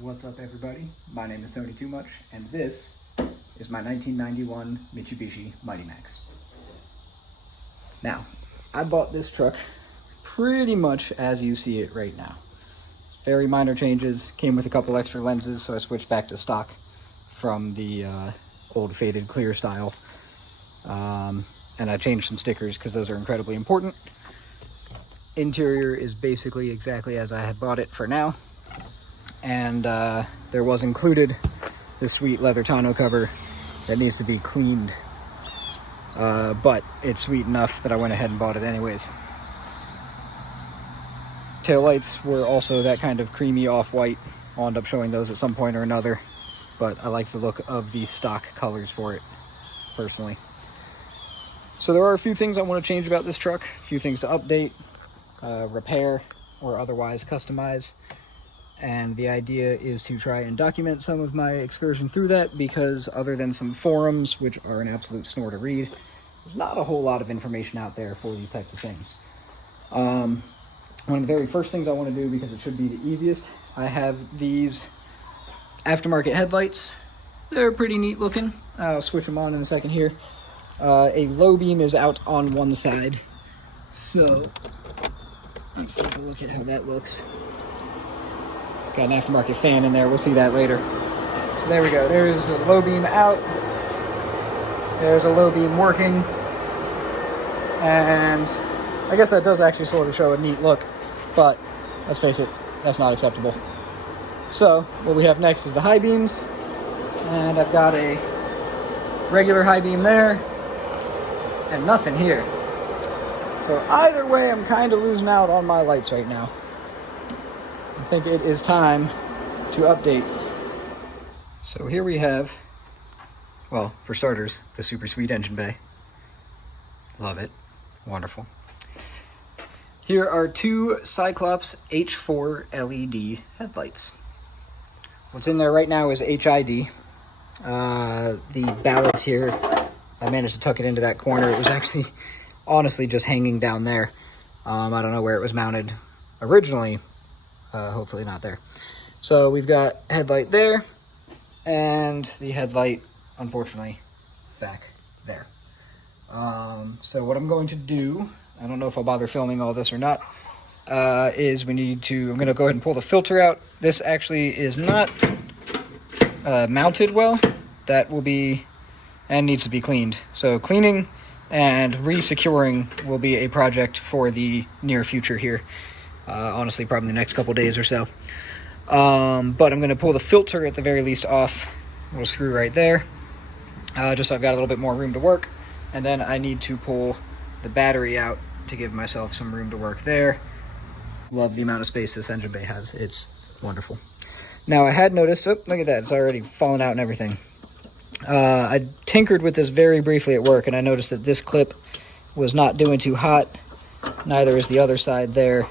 What's up, everybody? My name is Tony Too Much, and this is my 1991 Mitsubishi Mighty Max. Now, I bought this truck pretty much as you see it right now. Very minor changes, came with a couple extra lenses, so I switched back to stock from the old faded clear style. And I changed some stickers because those are incredibly important. Interior is basically exactly as I had bought it for now. And there was included this sweet leather tonneau cover that needs to be cleaned. But it's sweet enough that I went ahead and bought it anyways. Taillights were also that kind of creamy off-white. I'll end up showing those at some point or another. But I like the look of the stock colors for it, personally. So there are a few things I want to change about this truck. A few things to update, repair, or otherwise customize. And the idea is to try and document some of my excursion through that, because other than some forums, which are an absolute snore to read, there's not a whole lot of information out there for these types of things. One of the very first things I want to do, because it should be the easiest, I have these aftermarket headlights. They're pretty neat looking. I'll switch them on in a second here. A low beam is out on one side. So let's take a look at how that looks. Got an aftermarket fan in there, we'll see that later. So there we go, there's a low beam out. There's a low beam working. And I guess that does actually sort of show a neat look, but let's face it, that's not acceptable. So what we have next is the high beams. And I've got a regular high beam there and nothing here. So either way, I'm kind of losing out on my lights right now. I think it is time to update. So here we have, well, for starters, the super sweet engine bay. Love it. Wonderful. Here are two Cyclops H4 LED headlights. What's in there right now is HID. The ballast here, I managed to tuck it into that corner. It was actually, honestly, just hanging down there. I don't know where it was mounted originally. Hopefully not there. So we've got headlight there, and the headlight, unfortunately, back there. So what I'm going to do, I don't know if I'll bother filming all this or not, is I'm going to go ahead and pull the filter out. This actually is not mounted well. That will be, and needs to be cleaned. So cleaning and re-securing will be a project for the near future here. Honestly, probably the next couple days or so. But I'm going to pull the filter at the very least off. A little screw right there. Just so I've got a little bit more room to work. And then I need to pull the battery out to give myself some room to work there. Love the amount of space this engine bay has. It's wonderful. Now I had noticed, oh, look at that. It's already fallen out and everything. I tinkered with this very briefly at work, and I noticed that this clip was not doing too hot. Neither is the other side there.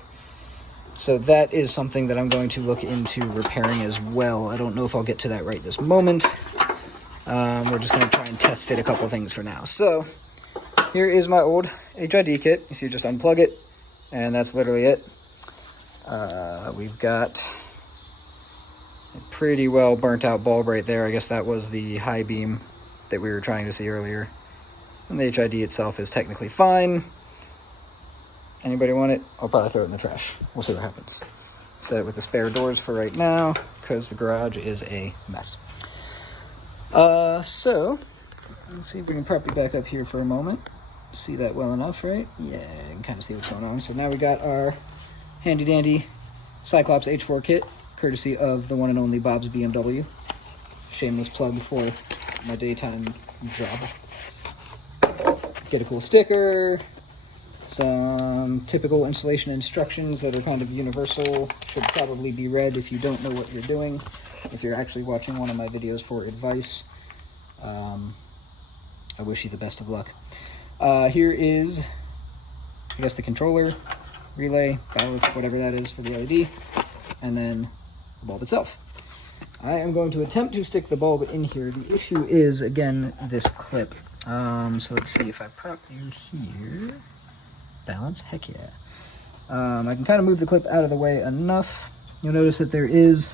So that is something that I'm going to look into repairing as well. I don't know if I'll get to that right this moment. We're just going to try and test fit a couple things for now. So here is my old HID kit. You see, just unplug it, and that's literally it. We've got a pretty well burnt out bulb right there. I guess that was the high beam that we were trying to see earlier. And the HID itself is technically fine. Anybody want it? I'll probably throw it in the trash. We'll see what happens. Set it with the spare doors for right now, because the garage is a mess. So, let's see if we can prop you back up here for a moment. See that well enough, right? Yeah, you can kind of see what's going on. So now we got our handy dandy Cyclops H4 kit, courtesy of the one and only Bob's BMW. Shameless plug for my daytime job. Get a cool sticker. Some typical installation instructions that are kind of universal. Should probably be read if you don't know what you're doing. If you're actually watching one of my videos for advice, I wish you the best of luck. Here is, I guess, the controller, relay, ballast, whatever that is for the LED, and then the bulb itself. I am going to attempt to stick the bulb in here. The issue is, again, this clip. So let's see if I prop you here. Balance, heck yeah. I can kind of move the clip out of the way enough. You'll notice that there is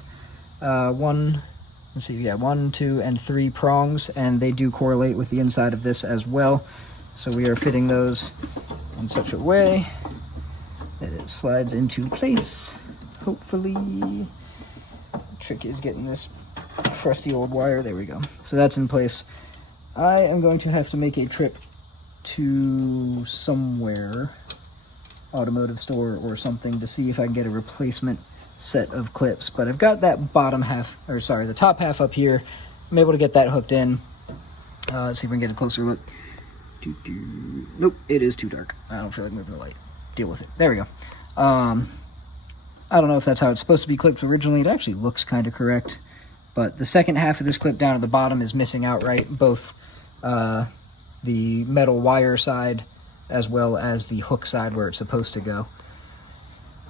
let's see, yeah, 1, 2, and 3 prongs, and they do correlate with the inside of this as well. So we are fitting those in such a way that it slides into place, hopefully. The trick is getting this crusty old wire, there we go. So that's in place. I am going to have to make a trip to somewhere, automotive store or something, to see if I can get a replacement set of clips. But I've got that bottom half, or sorry, the top half up here. I'm able to get that hooked in. Let's see if we can get a closer look. Nope, it is too dark. I don't feel like moving the light. Deal with it. There we go. I don't know if that's how it's supposed to be clipped originally. It actually looks kind of correct. But the second half of this clip down at the bottom is missing outright, both the metal wire side as well as the hook side where it's supposed to go.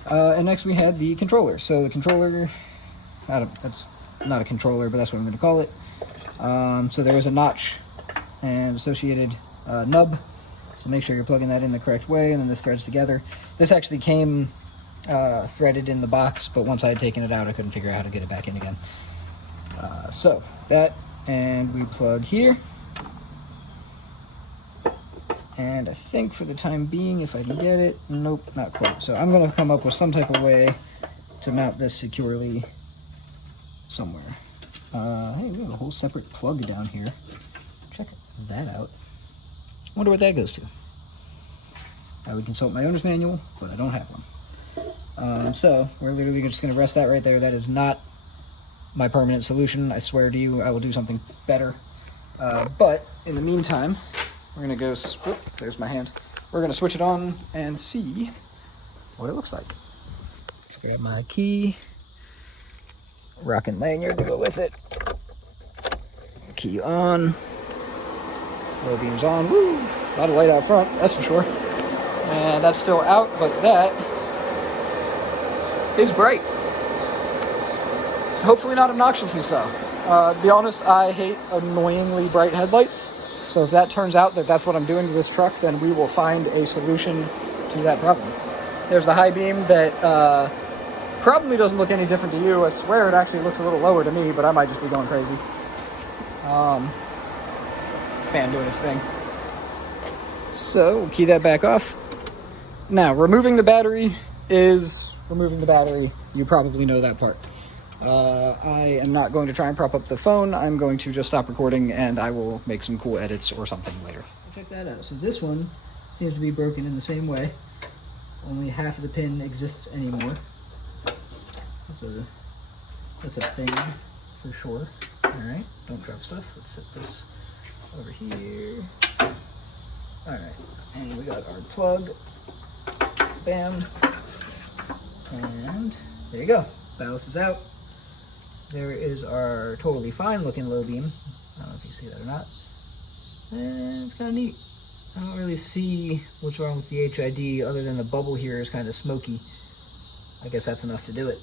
And next we had the controller. So the controller, that's not a controller, but that's what I'm going to call it. So there is a notch and associated nub. So make sure you're plugging that in the correct way, and then this threads together. This actually came threaded in the box, but once I had taken it out, I couldn't figure out how to get it back in again. So that, and we plug here. And I think for the time being, if I can get it, nope, not quite. So I'm going to come up with some type of way to mount this securely somewhere. Hey, we have a whole separate plug down here. Check that out. Wonder what that goes to. I would consult my owner's manual, but I don't have one. So we're literally just going to rest that right there. That is not my permanent solution. I swear to you, I will do something better. But in the meantime, we're going to go, whoop, there's my hand. We're going to switch it on and see what it looks like. Grab my key, rocking lanyard to go with it. Key on, low beams on. Woo! A lot of light out front, that's for sure. And that's still out, but that is bright. Hopefully not obnoxiously so. To be honest, I hate annoyingly bright headlights. So if that turns out that that's what I'm doing to this truck, then we will find a solution to that problem. There's the high beam that probably doesn't look any different to you. I swear it actually looks a little lower to me, but I might just be going crazy. Fan doing its thing. So we'll key that back off. Now, removing the battery is removing the battery. You probably know that part. I am not going to try and prop up the phone. I'm going to just stop recording and I will make some cool edits or something later. Check that out. So this one seems to be broken in the same way. Only half of the pin exists anymore. That's a thing for sure. Alright, don't drop stuff. Let's set this over here. Alright, and we got our plug. Bam. And there you go. Ballast is out. There is our totally fine looking low beam. I don't know if you see that or not. And it's kind of neat. I don't really see what's wrong with the HID other than the bubble here is kind of smoky. I guess that's enough to do it.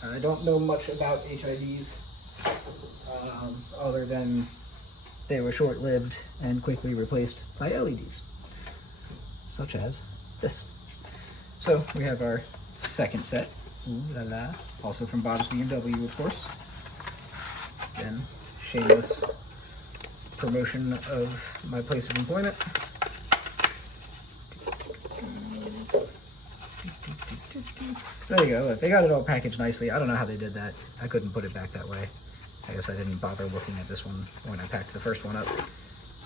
I don't know much about HIDs other than they were short-lived and quickly replaced by LEDs, such as this. So we have our second set. Ooh la la. Also from Bob's BMW, of course. Again, shameless promotion of my place of employment. There you go. Look, they got it all packaged nicely. I don't know how they did that. I couldn't put it back that way. I guess I didn't bother looking at this one when I packed the first one up.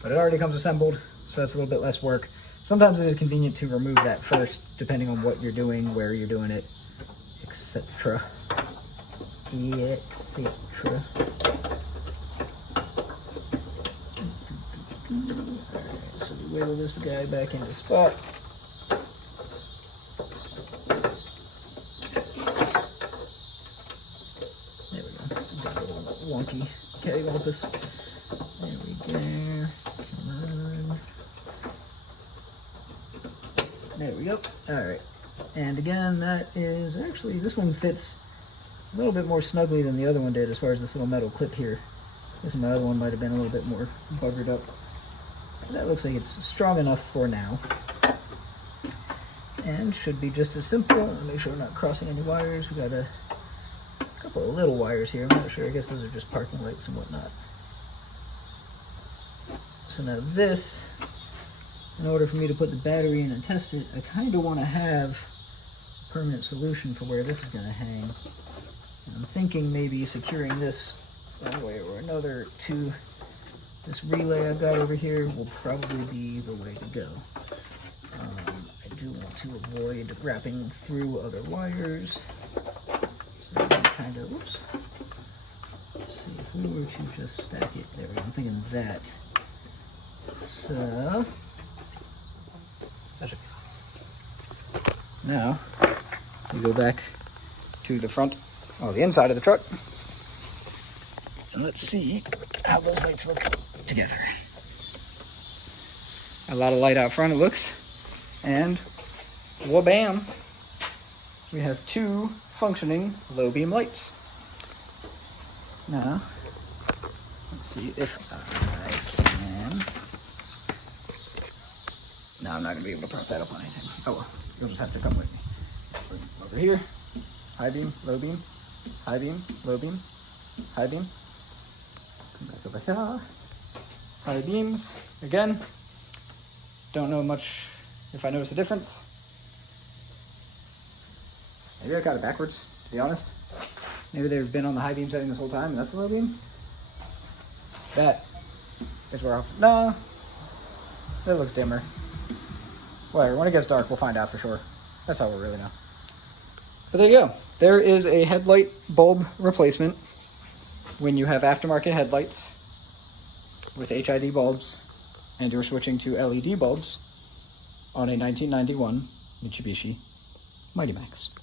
But it already comes assembled, so that's a little bit less work. Sometimes it is convenient to remove that first, depending on what you're doing, where you're doing it, etc. Etc. Alright, so we wiggle this guy back into spot. There we go. Got a little wonky cattywampus. There we go. Come on. There we go. Alright. And again, that is actually, this one fits a little bit more snugly than the other one did as far as this little metal clip here. This my other one might have been a little bit more buggered up. But that looks like it's strong enough for now. And should be just as simple. Make sure we're not crossing any wires. We got a couple couple of little wires here. I'm not sure. I guess those are just parking lights and whatnot. So now this, in order for me to put the battery in and test it, I kind of want to have a permanent solution for where this is going to hang. And I'm thinking maybe securing this one way or another to this relay I've got over here will probably be the way to go. I do want to avoid wrapping through other wires. So I'm kind of, whoops. Let's see, if we were to just stack it, there we go, I'm thinking that. So, that should be fine. Now, we go back to the front, the inside of the truck. And let's see how those lights look together. A lot of light out front, it looks. And, wha-bam! We have 2 functioning low beam lights. Now, let's see if I can. No, I'm not going to be able to press that up on anything. Oh well, you'll just have to come with me. Over here, high beam, low beam, high beam, low beam, high beam. Come back over here. High beams, again. Don't know much if I notice a difference. Maybe I got it backwards, to be honest. Maybe they've been on the high beam setting this whole time and that's the low beam. That is where I'll, no, that looks dimmer. Whatever, when it gets dark, we'll find out for sure. That's how we'll really know. But there you go. There is a headlight bulb replacement when you have aftermarket headlights with HID bulbs and you're switching to LED bulbs on a 1991 Mitsubishi Mighty Max.